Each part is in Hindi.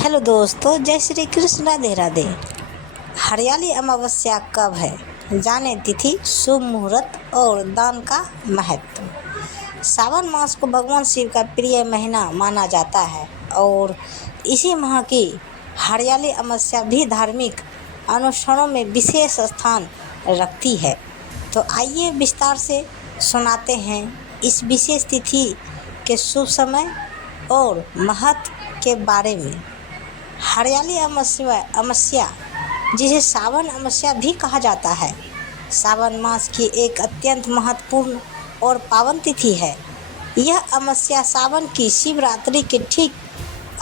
हेलो दोस्तों, जय श्री कृष्ण, राधे राधे। हरियाली अमावस्या कब है? जाने तिथि, शुभ मुहूर्त और दान का महत्व। सावन मास को भगवान शिव का प्रिय महीना माना जाता है और इसी माह की हरियाली अमावस्या भी धार्मिक अनुष्ठानों में विशेष स्थान रखती है। तो आइए विस्तार से सुनाते हैं इस विशेष तिथि के शुभ समय और महत्व के बारे में। हरियाली अमावस्या, जिसे सावन अमावस्या भी कहा जाता है, सावन मास की एक अत्यंत महत्वपूर्ण और पावन तिथि है। यह अमावस्या सावन की शिवरात्रि के ठीक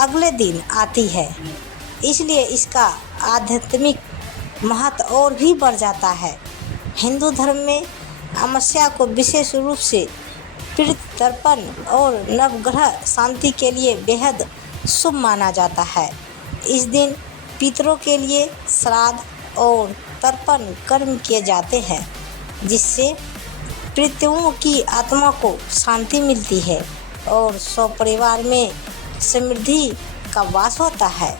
अगले दिन आती है, इसलिए इसका आध्यात्मिक महत्व और भी बढ़ जाता है। हिंदू धर्म में अमावस्या को विशेष रूप से पितृ तर्पण और नवग्रह शांति के लिए बेहद शुभ माना जाता है। इस दिन पितरों के लिए श्राद्ध और तर्पण कर्म किए जाते हैं, जिससे पितरों की आत्मा को शांति मिलती है और परिवार में समृद्धि का वास होता है।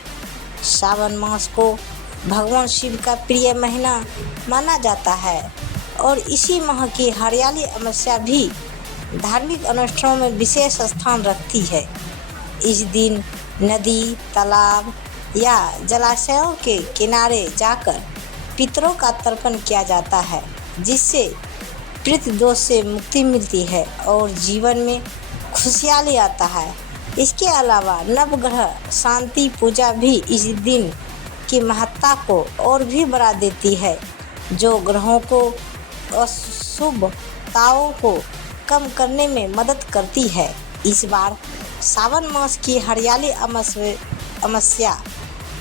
सावन मास को भगवान शिव का प्रिय महीना माना जाता है और इसी माह की हरियाली अमावस्या भी धार्मिक अनुष्ठानों में विशेष स्थान रखती है। इस दिन नदी, तालाब या जलाशयों के किनारे जाकर पितरों का तर्पण किया जाता है, जिससे पितृ दोष से मुक्ति मिलती है और जीवन में खुशहाली आता है। इसके अलावा नवग्रह शांति पूजा भी इस दिन की महत्ता को और भी बढ़ा देती है, जो ग्रहों को अशुभताओं को कम करने में मदद करती है। इस बार सावन मास की हरियाली अमावस्या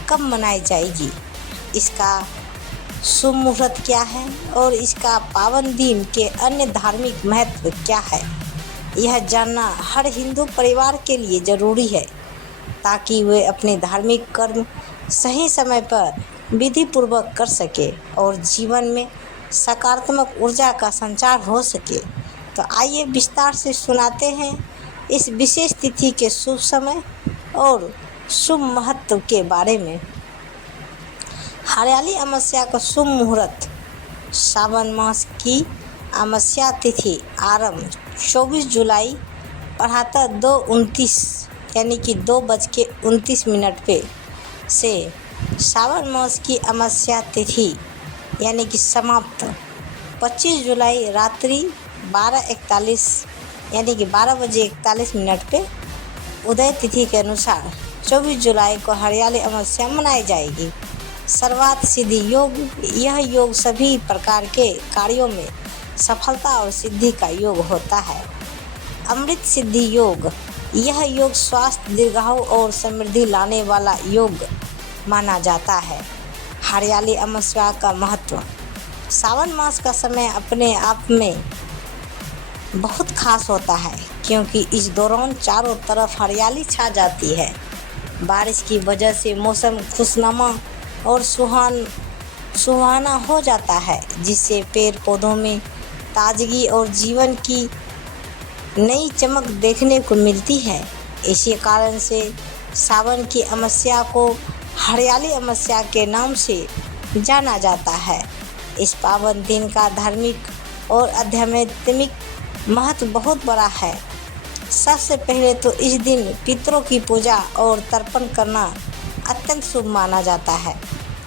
कब मनाई जाएगी, इसका शुभ मुहूर्त क्या है और इसका पावन दिन के अन्य धार्मिक महत्व क्या है, यह जानना हर हिंदू परिवार के लिए ज़रूरी है, ताकि वे अपने धार्मिक कर्म सही समय पर विधि पूर्वक कर सके और जीवन में सकारात्मक ऊर्जा का संचार हो सके। तो आइए विस्तार से सुनाते हैं इस विशेष तिथि के शुभ समय और शुभ महत्व के बारे में। हरियाली अमावस्या का शुभ मुहूर्त। सावन मास की अमावस्या तिथि आरंभ 24 जुलाई प्रातः 2:29 यानी कि 2:29 पे से सावन मास की अमावस्या तिथि यानी कि समाप्त 25 जुलाई रात्रि 12:41 यानी कि 12:41 पे उदय तिथि के अनुसार 24 जुलाई को हरियाली अमावस्या मनाई जाएगी। सर्वार्थ सिद्धि योग। यह योग सभी प्रकार के कार्यों में सफलता और सिद्धि का योग होता है। अमृत सिद्धि योग। यह योग स्वास्थ्य, दीर्घायु और समृद्धि लाने वाला योग माना जाता है। हरियाली अमावस्या का महत्व। सावन मास का समय अपने आप में बहुत खास होता है, क्योंकि इस दौरान चारों तरफ हरियाली छा जाती है। बारिश की वजह से मौसम खुशनुमा और सुहाना हो जाता है, जिससे पेड़ पौधों में ताजगी और जीवन की नई चमक देखने को मिलती है। इसी कारण से सावन की अमावस्या को हरियाली अमावस्या के नाम से जाना जाता है। इस पावन दिन का धार्मिक और आध्यात्मिक महत्व बहुत बड़ा है। सबसे पहले तो इस दिन पितरों की पूजा और तर्पण करना अत्यंत शुभ माना जाता है,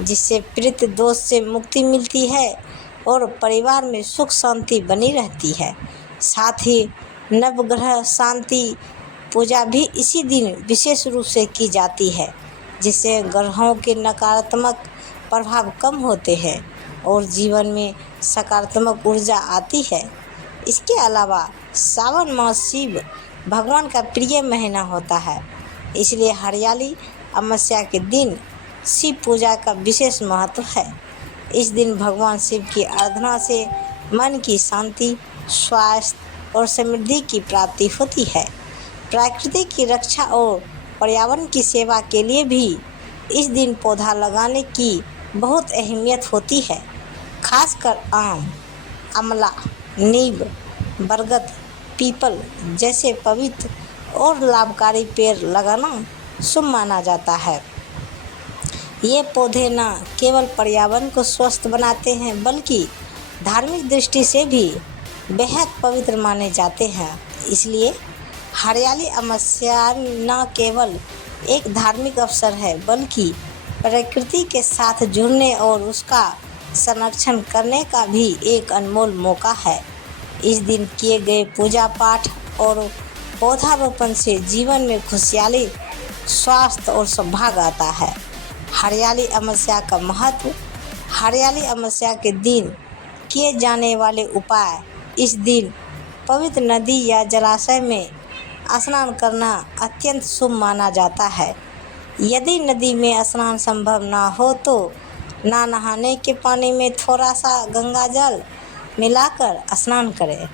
जिससे पितृ दोष से मुक्ति मिलती है और परिवार में सुख शांति बनी रहती है। साथ ही नवग्रह शांति पूजा भी इसी दिन विशेष रूप से की जाती है, जिससे ग्रहों के नकारात्मक प्रभाव कम होते हैं और जीवन में सकारात्मक ऊर्जा आती है। इसके अलावा सावन मास शिव भगवान का प्रिय महीना होता है, इसलिए हरियाली अमावस्या के दिन शिव पूजा का विशेष महत्व है। इस दिन भगवान शिव की आराधना से मन की शांति, स्वास्थ्य और समृद्धि की प्राप्ति होती है। प्रकृति की रक्षा और पर्यावरण की सेवा के लिए भी इस दिन पौधा लगाने की बहुत अहमियत होती है। खासकर आम, आंवला, नीम, बरगद, पीपल जैसे पवित्र और लाभकारी पेड़ लगाना शुभ माना जाता है। ये पौधे न केवल पर्यावरण को स्वस्थ बनाते हैं बल्कि धार्मिक दृष्टि से भी बेहद पवित्र माने जाते हैं। इसलिए हरियाली अमावस्या न केवल एक धार्मिक अवसर है बल्कि प्रकृति के साथ जुड़ने और उसका संरक्षण करने का भी एक अनमोल मौका है। इस दिन किए गए पूजा पाठ और पौधारोपण से जीवन में खुशहाली, स्वास्थ्य और सौभाग्य आता है। हरियाली अमावस्या का महत्व। हरियाली अमावस्या के दिन किए जाने वाले उपाय। इस दिन पवित्र नदी या जलाशय में स्नान करना अत्यंत शुभ माना जाता है। यदि नदी में स्नान संभव ना हो तो नहाने के पानी में थोड़ा सा गंगा जल मिलाकर स्नान करें।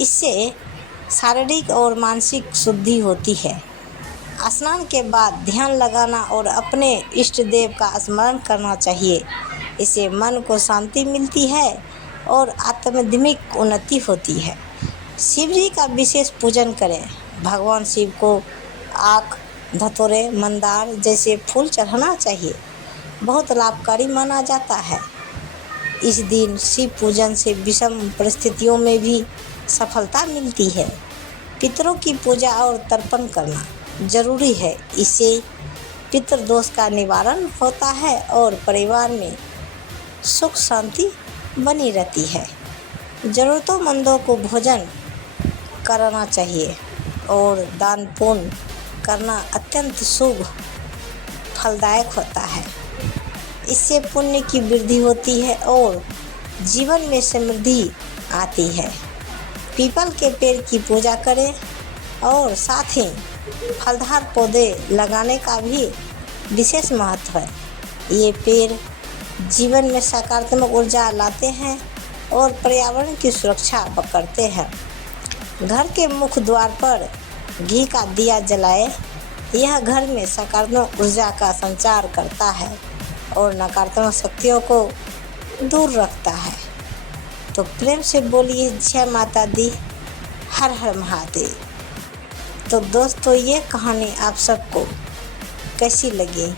इससे शारीरिक और मानसिक शुद्धि होती है। स्नान के बाद ध्यान लगाना और अपने इष्ट देव का स्मरण करना चाहिए। इससे मन को शांति मिलती है और आत्मधिक उन्नति होती है। शिव जी का विशेष पूजन करें। भगवान शिव को आक, धतूरे, मंदार जैसे फूल चढ़ाना चाहिए। बहुत लाभकारी माना जाता है। इस दिन शिव पूजन से विषम परिस्थितियों में भी सफलता मिलती है। पितरों की पूजा और तर्पण करना जरूरी है। इससे पितृदोष का निवारण होता है और परिवार में सुख शांति बनी रहती है। ज़रूरतमंदों को भोजन कराना चाहिए और दान पुण्य करना अत्यंत शुभ फलदायक होता है। इससे पुण्य की वृद्धि होती है और जीवन में समृद्धि आती है। पीपल के पेड़ की पूजा करें और साथ ही फलदार पौधे लगाने का भी विशेष महत्व है। ये पेड़ जीवन में सकारात्मक ऊर्जा लाते हैं और पर्यावरण की सुरक्षा करते हैं। घर के मुख्य द्वार पर घी का दिया जलाएं। यह घर में सकारात्मक ऊर्जा का संचार करता है और नकारात्मक शक्तियों को दूर रखता है। तो प्रेम से बोलिए जय माता दी, हर हर महादेव। तो दोस्तों, ये कहानी आप सबको कैसी लगी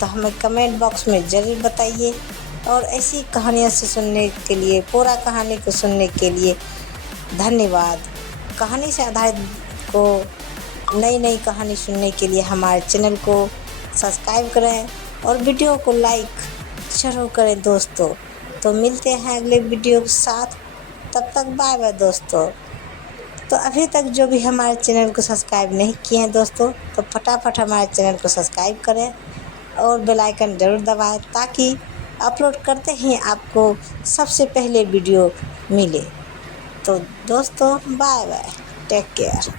तो हमें कमेंट बॉक्स में ज़रूर बताइए। और ऐसी कहानियों से सुनने के लिए, पूरा कहानी को सुनने के लिए धन्यवाद। कहानी से आधारित को नई कहानी सुनने के लिए हमारे चैनल को सब्सक्राइब करें और वीडियो को लाइक ज़रूर करें दोस्तों। तो मिलते हैं अगले वीडियो के साथ। तब तक बाय बाय दोस्तों। तो अभी तक जो भी हमारे चैनल को सब्सक्राइब नहीं किए हैं दोस्तों, तो फटाफट हमारे चैनल को सब्सक्राइब करें और बेल आइकन ज़रूर दबाएं ताकि अपलोड करते ही आपको सबसे पहले वीडियो मिले। तो दोस्तों बाय बाय, टेक केयर।